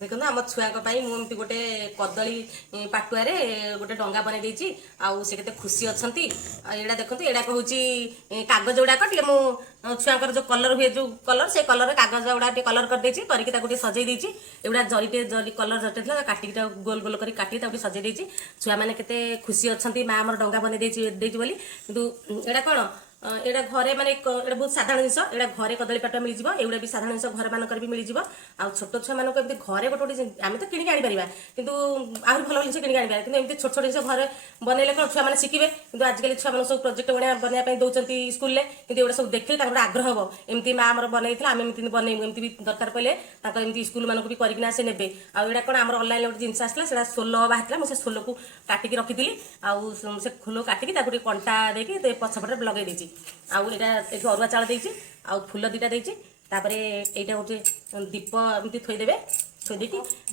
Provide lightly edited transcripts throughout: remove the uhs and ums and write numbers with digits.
देखो आम छुआ मुझे गोटे कदली पाटुआ गोटे डंगा बनई देती से केते खुशी अच्छा यहाँ देखो यहाँ हूँ कागज गुड़ाक टे छुआर जो कलर हुए जो कलर से कलर कागज गुड़ा कलर करदे करके सजे देती एगुड़ा जरी जरी कलर जटे काटिक गोल गोल कर काटी सजे देती छुआ मैंने केते खुशी अच्छा माँ आम डंगा बनई देती बोली किंतु यहाँ कौन एटा घरे माने एटा बहुत साधारण जिनिस एटा घरे कदली पाटुआ मिल जाए एगुड़ा भी साधारण जिनिस घर मानक भी मिल जाए आ छोट छुआ मानक एमती घरे गोटे गोटे आम तो किଣିक आनीपर कितु आहरी भल जिन किଣିक आनीपर कि एमती छोट छोट जिनिस घर बनइले कौन छुआ मैंने शिखे कितु आजिकल छुआ मैंने सब प्रोजेक्ट गुड़ा बनवाई दौरान स्कूल कि एगुड़ा सब देखिले गोटे आग्रह हम एमती माँ आम बनई आम एमती बनइबू एमती भी दरकार पड़े एमती स्कूल मानक भी करना से ने आउटा कौन आम अनलाइन गोटे जिन आसला सोल बाहर मुझे सोल को काटिक रखी आउ से खोल काटिक कंटा देकी पछपटे लगे देती आउ यहाँ अरुआ चाउल देती आउ फूल दुटा देती यहाँ गोटे दीप एमती थोदेवे थोदी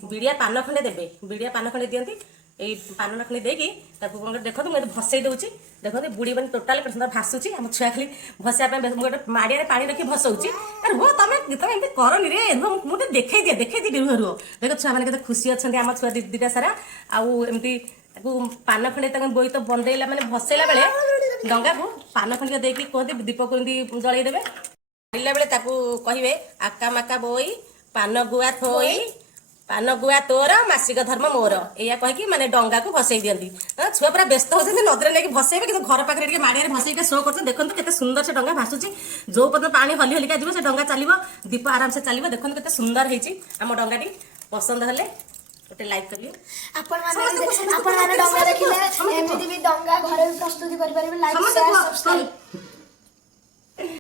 बिड़िया पान खंडे देवे बिड़िया पान खंडे दिखती यही पान खंडे देकी देखो मुझे भसई दूसरी देखो बुड़ी बनी टोटाल सुंदर भासुची आम छुआ खाली भसवा गोटे माड़िया पानी रखी भसौची अरे रुह तुम तुम एमती करनी रे मुझे देखई दिए रुह रुह देख छुआ मैंने खुशी अच्छा आम छुआ दीटा सारा आउ एमती पान खंडे बोई तो बंदेला मैंने भसैला बेले डंगा को पान खंडिया देकी कहते दीप को जलईदेवे छाड़ा बेले कहे आका माका बोई पान गुआ थोई पान गुआ तोर मासिक धर्म मोर या कहीकि माने डंगा को भसई दियंती छुआ पूरा व्यस्त होते नदीरे लेकिन भसैबे कि घर पाखे माड़िया भसई शो कर देखो केते सुंदर से डंगा भासुची जो पर्यटन पानी हली हलिका जीव से डंगा चलो दीप आराम से चलो देखो केते सुंदर होती आम डंगाटी पसंद हेले गोटे लाइक करियो आपण माने डंगा देखिले एमिति भी डंगा घरे भी प्रस्तुति करि परिबे लाइक शेयर सब्सक्राइब